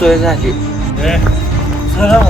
それなり。え、それはもう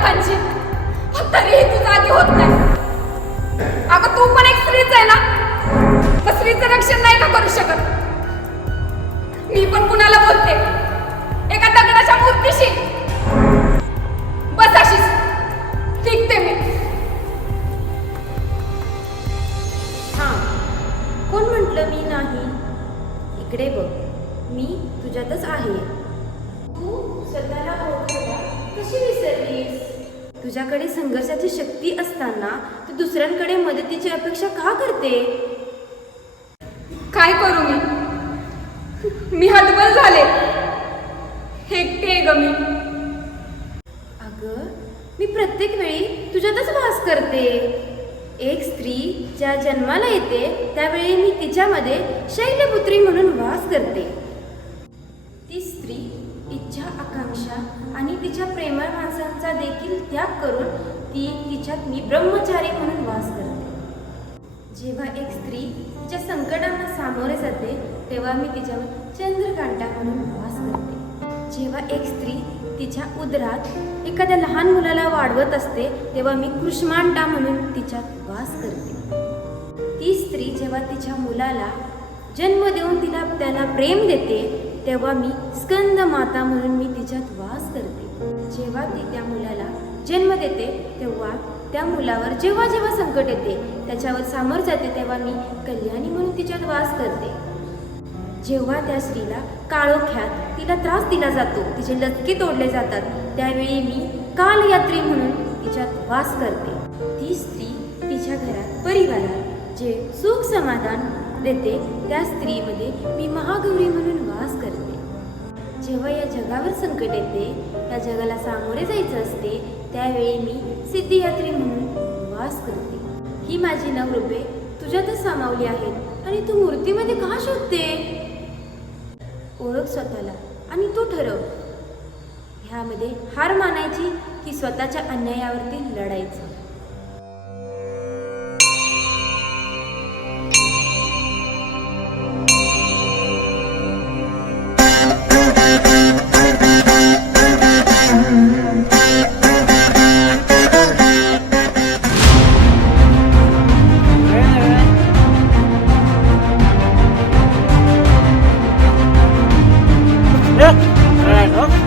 लोकांची तरीही तू जागी होत नाही. अगं तू पण एक स्त्रीच आहे ना? मग स्त्रीचं रक्षण नाही का करू शकत? मी पण कुणाला बोलते? एका दगडाच्या मूर्तीशी. बस अशीच. टिकते मी. हां कोण म्हटलं मी नाही? इकडे बघ. मी तुझ्यातच आहे. तू स्वतःला ओळखायला कशी विसरलीस? तुझ्याकडे संघर्षाची शक्ती असताना तू दुसऱ्यांकडे मदतीची अपेक्षा का करते? काय करू मी? मी हतबल झाले. एकटे ग मी. अगं मी प्रत्येक वेळी तुझ्यातच वास करते. एक स्त्री ज्या जन्माला येते त्यावेळी मी तिच्यामध्ये शैलपुत्री म्हणून वास करते. इच्छा आकांक्षा आणि तिच्या प्रेमळ माणसांचा देखील त्याग करून ती तिच्यात मी ब्रह्मचारी म्हणून वास करते. जेव्हा एक स्त्री तिच्या संकटांना सामोरे जाते तेव्हा मी तिच्यावर चंद्रकांटा म्हणून वास करते. जेव्हा एक स्त्री तिच्या उदरात एखाद्या लहान मुलाला वाढवत असते तेव्हा मी कृष्मांडा म्हणून तिच्यात वास करते. ती स्त्री जेव्हा तिच्या मुलाला जन्म देऊन तिला त्याला प्रेम देते तेव्हा मी स्कंद माता म्हणून मी तिच्यात वास करते. जेव्हा ती त्या मुलाला जन्म देते तेव्हा त्या मुलावर जेव्हा जेव्हा संकट येते त्याच्यावर सामोर जाते तेव्हा मी कल्याणी म्हणून तिच्यात वास करते. जेव्हा त्या स्त्रीला काळोख्यात तिला त्रास दिला जातो तिचे लटके तोडले जातात त्यावेळी मी कालयात्री म्हणून तिच्यात वास करते. ती स्त्री तिच्या घरात परिवारात जे सुख समाधान देते त्या स्त्रीमध्ये मी महागौरी म्हणून वास करते. जेव्हा या जगावर संकट येते त्या जगाला सामोरे जायचं असते त्यावेळी मी सिद्धियात्री म्हणून वास करते. ही माझी नवरूपे तुझ्यातच सामावली आहेत आणि तू मूर्तीमध्ये का शोधते? ओळख स्वतःला आणि तू ठरव. ह्यामध्ये हार मानायची की स्वतःच्या अन्यायावरती लढायचं? Amen.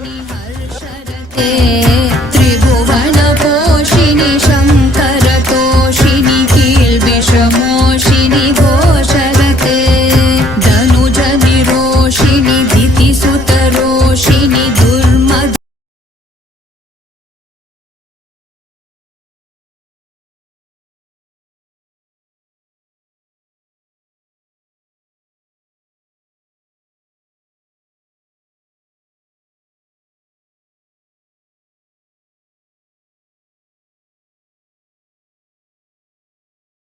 ഹർഷരേ